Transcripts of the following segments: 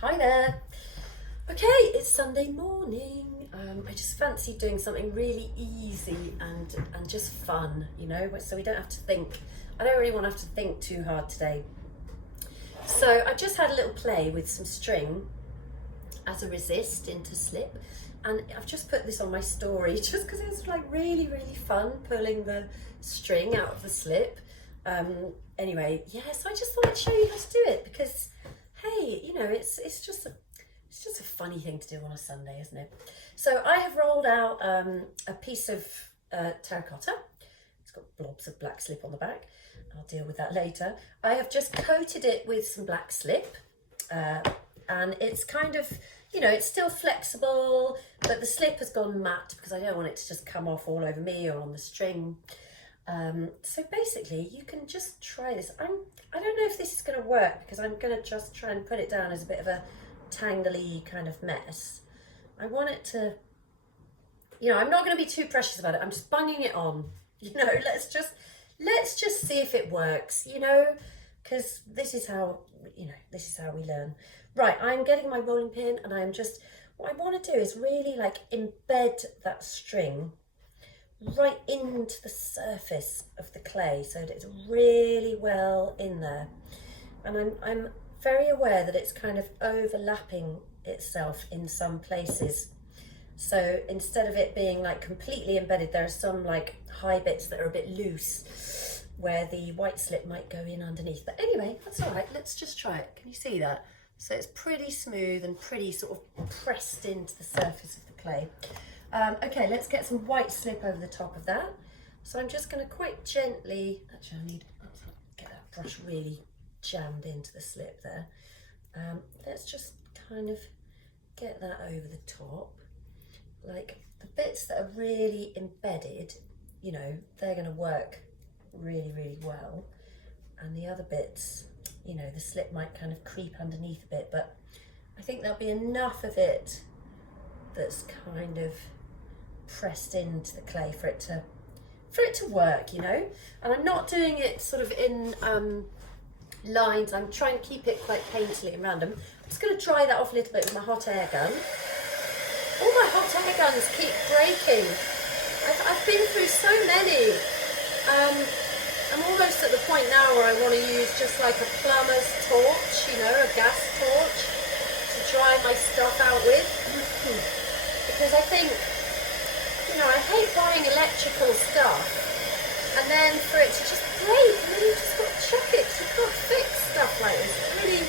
Hi there. Okay, it's Sunday morning. I just fancy doing something really easy and just fun, so we don't have to think. I don't really want to have to think too hard today. So I just had a little play with some string as a resist into slip, and I've just put this on my story just because it was like really fun pulling the string out of the slip. Anyway, so I just thought I'd show you how to do it because, hey, it's just a funny thing to do on a Sunday, isn't it? So I have rolled out a piece of terracotta. It's got blobs of black slip on the back. I'll deal with that later. I have just coated it with some black slip, and it's kind of, it's still flexible, but the slip has gone matte because I don't want it to just come off all over me or on the string. So basically you can just try this. I don't know if this is going to work because I'm going to just try and put it down as a bit of a tangly kind of mess. I want it to, I'm not going to be too precious about it. I'm just bunging it on, let's just see if it works, because this is how we learn. Right, I'm getting my rolling pin and what I want to do is really embed that string right into the surface of the clay so that it's really well in there. And I'm very aware that it's kind of overlapping itself in some places. So instead of it being completely embedded, there are some high bits that are a bit loose where the white slip might go in underneath. But anyway, that's all right. Let's just try it. Can you see that? So it's pretty smooth and pretty sort of pressed into the surface of the clay. Okay, let's get some white slip over the top of that. So I'm just going to quite gently, actually I need to get that brush really jammed into the slip there. Let's just kind of get that over the top. The bits that are really embedded, they're going to work really well. And the other bits, the slip might kind of creep underneath a bit, but I think there'll be enough of it that's kind of pressed into the clay for it to work, And I'm not doing it sort of in lines. I'm trying to keep it quite painterly and random. I'm just going to dry that off a little bit with my hot air gun. All my hot air guns keep breaking. I've been through so many. I'm almost at the point now where I want to use just a plumber's torch, a gas torch to dry my stuff out with. Because I think, I hate buying electrical stuff and then for it to just break and then you just got to chuck it because you can't fix stuff like this. It's really,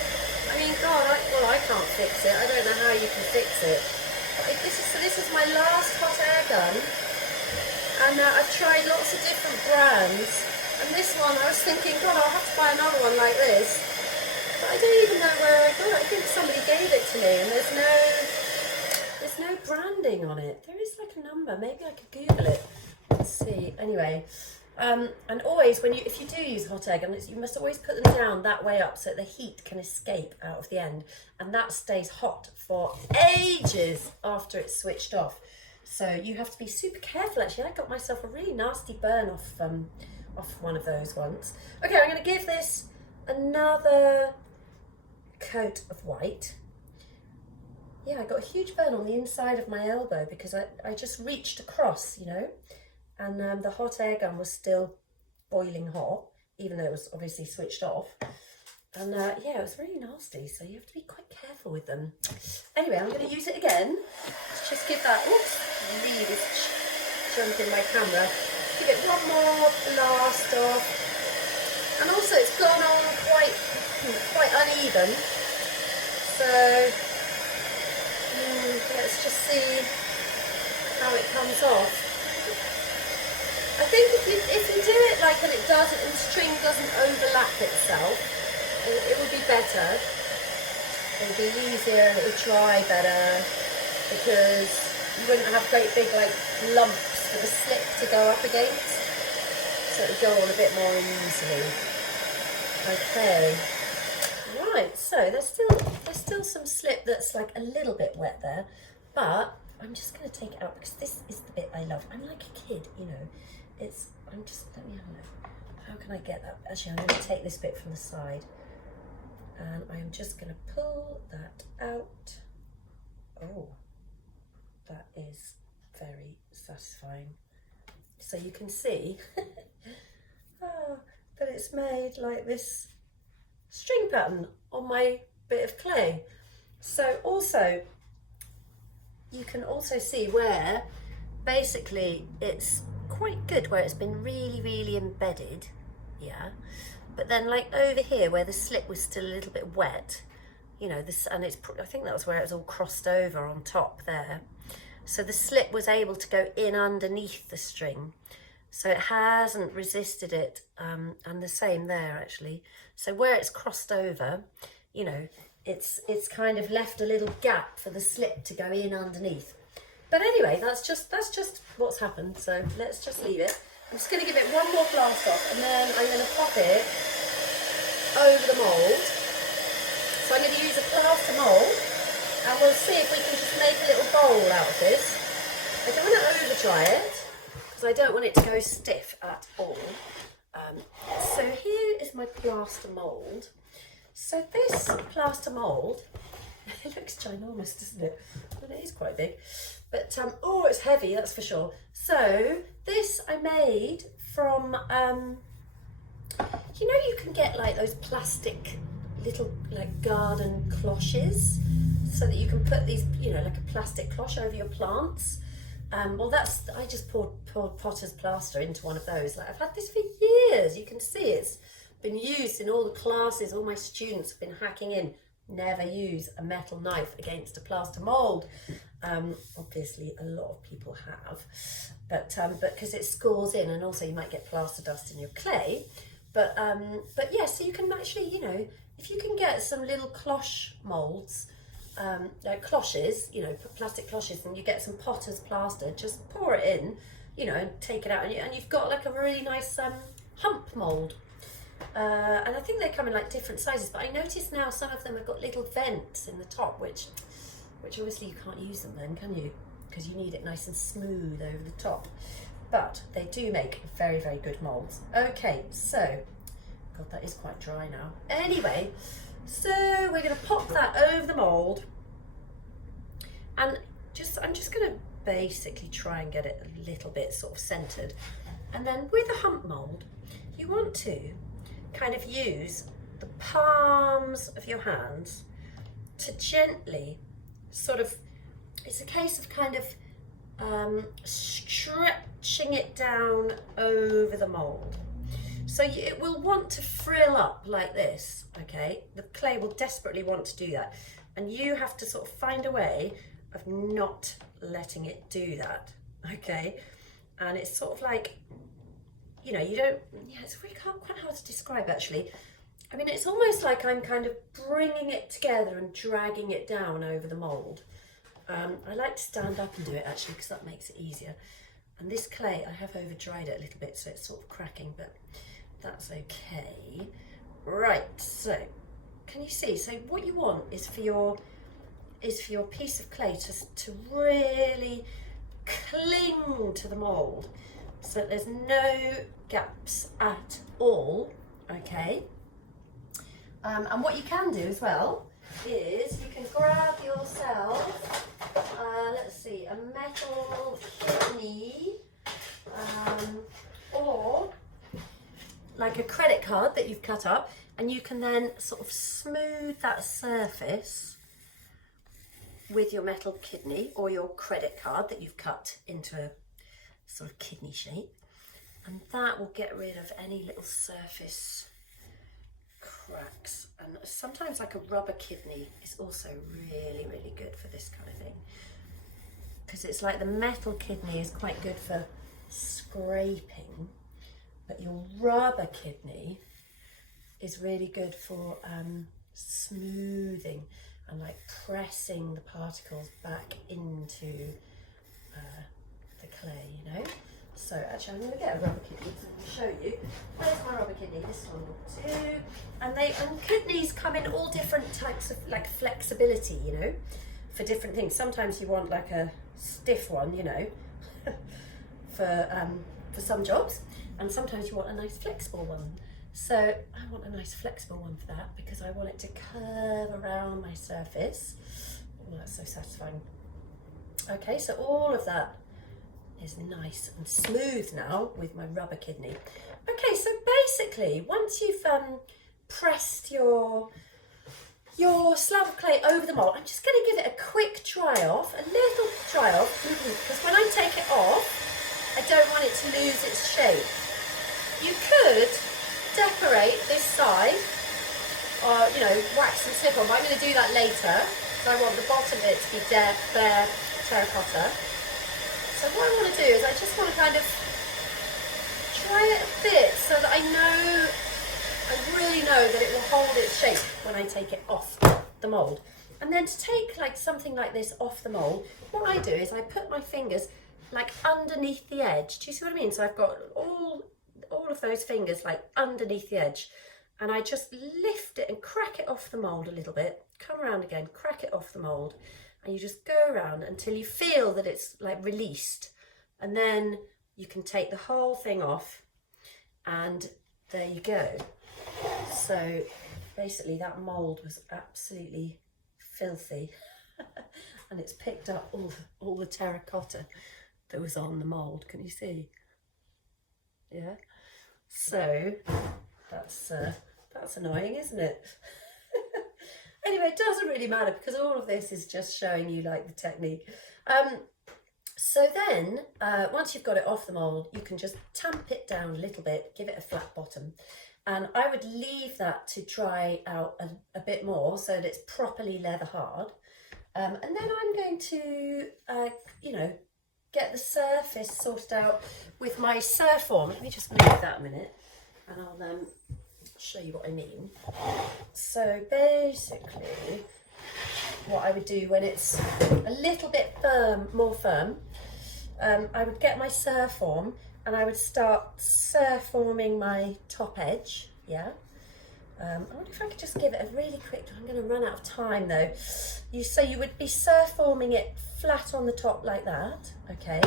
God, I can't fix it. I don't know how you can fix it. But this is my last hot air gun, and I've tried lots of different brands, and this one I was thinking, God, I'll have to buy another one like this. But I don't even know where I got it. I think somebody gave it to me, and there's no branding on it. There is a number. Maybe I could Google it. Let's see. Anyway, and always if you do use hot air guns, you must always put them down that way up so the heat can escape out of the end, and that stays hot for ages after it's switched off. So you have to be super careful. Actually, I got myself a really nasty burn off one of those once. Okay, I'm going to give this another coat of white. Yeah, I got a huge burn on the inside of my elbow because I just reached across, and the hot air gun was still boiling hot, even though it was obviously switched off. And it was really nasty, so you have to be quite careful with them. Anyway, I'm going to use it again. Let's just give that, lead is jumping my camera. Give it one more blast off. And also it's gone on quite uneven. So let's just see how it comes off. I think if you do it and it doesn't, and the string doesn't overlap itself, it would be better. It would be easier, it would dry better, because you wouldn't have great big lumps for the slip to go up against. So it would go on a bit more easily. Okay. Right, so there's still some slip that's a little bit wet there, but I'm just going to take it out because this is the bit I love. I'm like a kid, let me have a look. How can I get that? Actually, I'm going to take this bit from the side. And I am just going to pull that out. Oh, that is very satisfying. So you can see that it's made like this string pattern on my bit of clay. So also, you can also see where basically it's quite good, where it's been really, really embedded, yeah. But then like over here where the slip was still a little bit wet, you know, this, and it's, I think that was where it was all crossed over on top there. So the slip was able to go in underneath the string. So it hasn't resisted it, and the same there actually. So where it's crossed over, you know, it's kind of left a little gap for the slip to go in underneath. But anyway, that's just what's happened. So let's just leave it. I'm just going to give it one more blast off, and then I'm going to pop it over the mould. So I'm going to use a plaster mould, and we'll see if we can just make a little bowl out of this. I don't want to over dry it, because I don't want it to go stiff at all. So here is my plaster mould. So this plaster mould, it looks ginormous, doesn't it? Well, it is quite big. But, oh, it's heavy, that's for sure. So this I made from, you know, you can get like those plastic little like garden cloches, so that you can put these, you know, like a plastic cloche over your plants. Well, that's, I just poured potter's plaster into one of those. Like, I've had this for years. You can see it's been used in all the classes. All my students have been hacking in. Never use a metal knife against a plaster mould. Obviously, a lot of people have, but because it scores in, and also you might get plaster dust in your clay. But yeah, so you can actually, you know, if you can get some little cloche moulds, like cloches, you know, plastic cloches, and you get some potter's plaster, just pour it in, you know, and take it out, and you've got like a really nice hump mould. And I think they come in like different sizes, but I notice now some of them have got little vents in the top, which obviously you can't use them then, can you? Because you need it nice and smooth over the top. But they do make very, very good moulds. Okay, so, God, that is quite dry now. Anyway, so we're going to pop that over the mould, and I'm just going to basically try and get it a little bit sort of centered. And then with a hump mould, you want to kind of use the palms of your hands to gently sort of, it's a case of kind of stretching it down over the mould. So it will want to frill up like this, okay? The clay will desperately want to do that. And you have to sort of find a way of not letting it do that, okay? And it's sort of like, you know, you don't, yeah, it's really quite hard to describe actually. I mean, it's almost like I'm kind of bringing it together and dragging it down over the mould. I like to stand up and do it actually, because that makes it easier. And this clay, I have over dried it a little bit, so it's sort of cracking, but that's okay. Right, so can you see? So what you want is for your piece of clay to really cling to the mould, so that there's no gaps at all, okay? And what you can do as well is you can grab yourself, let's see, a metal kidney, or like a credit card that you've cut up, and you can then sort of smooth that surface with your metal kidney or your credit card that you've cut into a sort of kidney shape, and that will get rid of any little surface cracks. And sometimes like a rubber kidney is also really, really good for this kind of thing, because it's like the metal kidney is quite good for scraping, but your rubber kidney is really good for smoothing and like pressing the particles back into the clay, you know. So actually I'm going to get a rubber kidney to show you. Where's my rubber kidney? This one will do. And kidneys come in all different types of like flexibility, you know, for different things. Sometimes you want like a stiff one, you know, for some jobs, and sometimes you want a nice flexible one. So I want a nice flexible one for that because I want it to curve around my surface. Oh, that's so satisfying. Okay, so all of that is nice and smooth now with my rubber kidney. Okay, so basically, once you've pressed your slab of clay over the mould, I'm just going to give it a quick dry off, a little dry off, because when I take it off, I don't want it to lose its shape. You could decorate this side, or wax and slip on, but I'm going to do that later, because I want the bottom of it to be bare terracotta. So what I want to do is I just want to kind of try it a bit so that I really know that it will hold its shape when I take it off the mould. And then to take like something like this off the mould, what I do is I put my fingers like underneath the edge. Do you see what I mean? So I've got all of those fingers like underneath the edge, and I just lift it and crack it off the mould a little bit, come around again, crack it off the mould, and you just go around until you feel that it's like released, and then you can take the whole thing off, and there you go. So basically that mould was absolutely filthy and it's picked up all the terracotta that was on the mould. Can you see? Yeah. So that's annoying, isn't it? Anyway, it doesn't really matter because all of this is just showing you like the technique. So then once you've got it off the mould, you can just tamp it down a little bit, give it a flat bottom. And I would leave that to dry out a bit more so that it's properly leather hard. And then I'm going to, get the surface sorted out with my surf form. Let me just move that a minute and I'll show you what I mean. So basically, what I would do when it's a little bit more firm, I would get my surf form and I would start surf forming my top edge, yeah. I wonder if I could just give it a really quick, I'm going to run out of time though. So you would be surf forming it flat on the top like that, okay.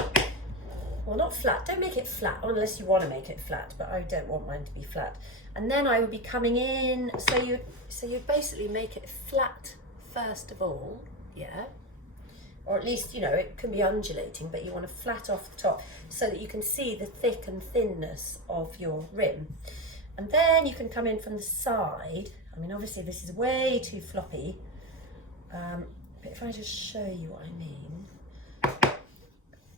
Well, not flat, don't make it flat unless you want to make it flat, but I don't want mine to be flat. And then I would be coming in, so you'd basically make it flat first of all, yeah. Or at least, it can be undulating, but you want to flat off the top so that you can see the thick and thinness of your rim. And then you can come in from the side. I mean, obviously this is way too floppy, but if I just show you what I mean.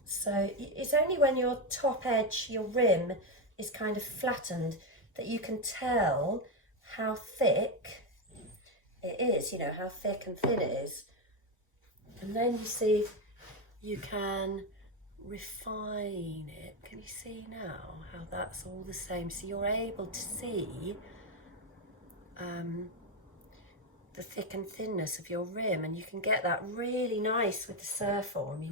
So it's only when your top edge, your rim, is kind of flattened that you can tell how thick it is, how thick and thin it is. And then you see you can refine it. Can you see now how that's all the same? So you're able to see the thick and thinness of your rim, and you can get that really nice with the surf form,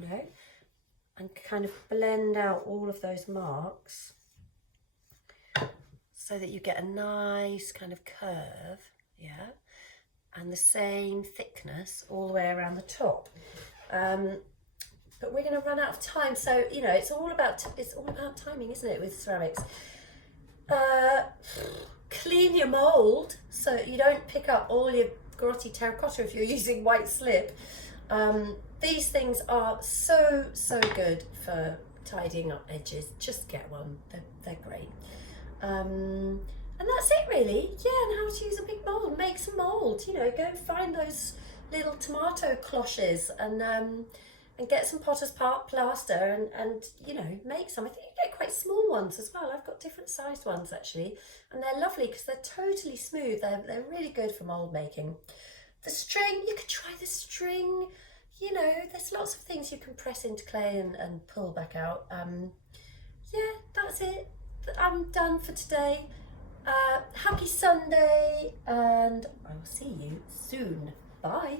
and kind of blend out all of those marks so that you get a nice kind of curve, yeah, and the same thickness all the way around the top. But we're going to run out of time, so it's all about timing, isn't it, with ceramics? Clean your mould so you don't pick up all your grotty terracotta if you're using white slip. These things are so good for tidying up edges. Just get one, they're great. And that's it really. Yeah, and how to use a big mould. Make some mould, go and find those little tomato cloches and get some Potter's Park plaster and make some. I think you get quite small ones as well. I've got different sized ones actually, and they're lovely because they're totally smooth. They're really good for mould making. The string, you could try the string. There's lots of things you can press into clay and pull back out. Yeah, that's it. I'm done for today. Happy Sunday, and I will see you soon. Bye.